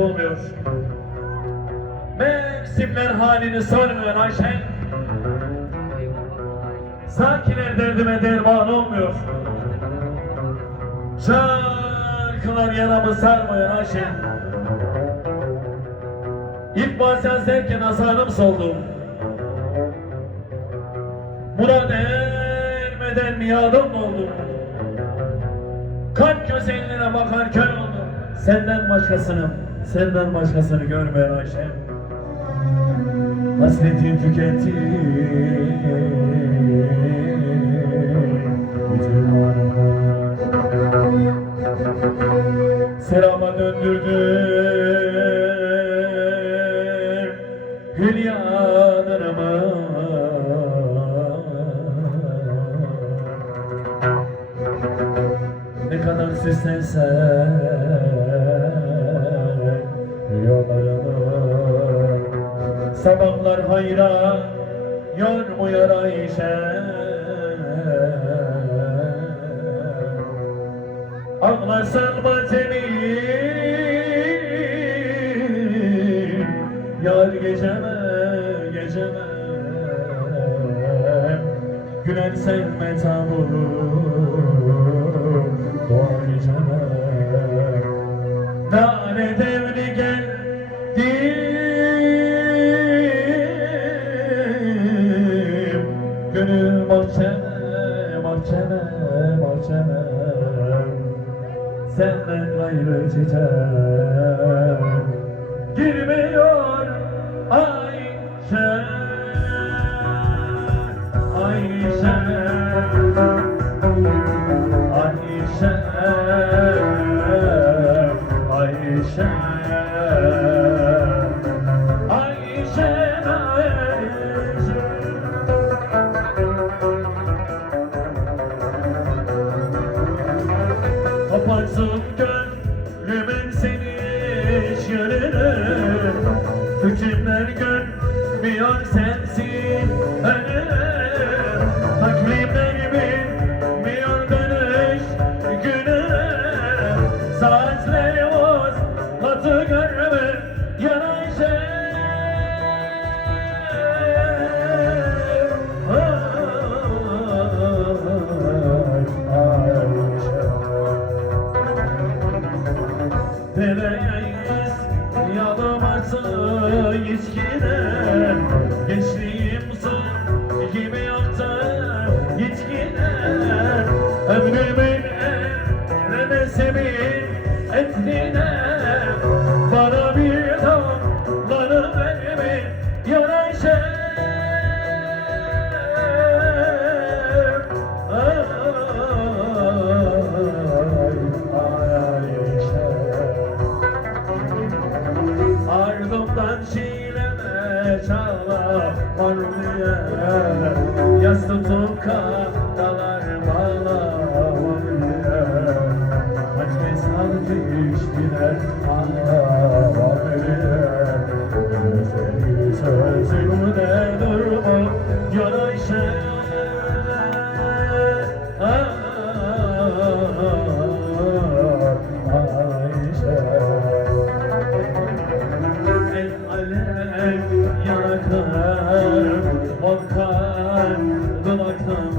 bulmuyor. Mevsimler halini sormuyor Ayşen. Sakinler derdime derman olmuyor. Şarkılar yaramı sarmıyor Ayşen. İlk bahsen derken hasarım soldu. Murad ermeden miyadım oldu. Kalp gözellerine bakar kör oldum. Senden başkasını, senden başkasını görmeyen Ayşem. Hasretin tüketti. Serama döndürdüm Hülyalarımı Ne kadar süslensen Sabahlar hayra Yormuyor Ayşe Ağlarsan matemi Yar geceme geceme. Gülersen metabım Doğar geceme. Nane devri geldim bahçeme Senden gayrı çiçek. Girmiyor Ayşe. Ayşe. Ayşe. Ayşe gönlümün seni yönünü Hükümler görmüyor sensin. Önünü içkine Gençliğim sır gibi yaktı içkine Ömrümün çağla harmiye Yaz tutup dalar bağla harmiye Kaç kez halk içtiler hala harmiye Seni sözümde arkadaşlar.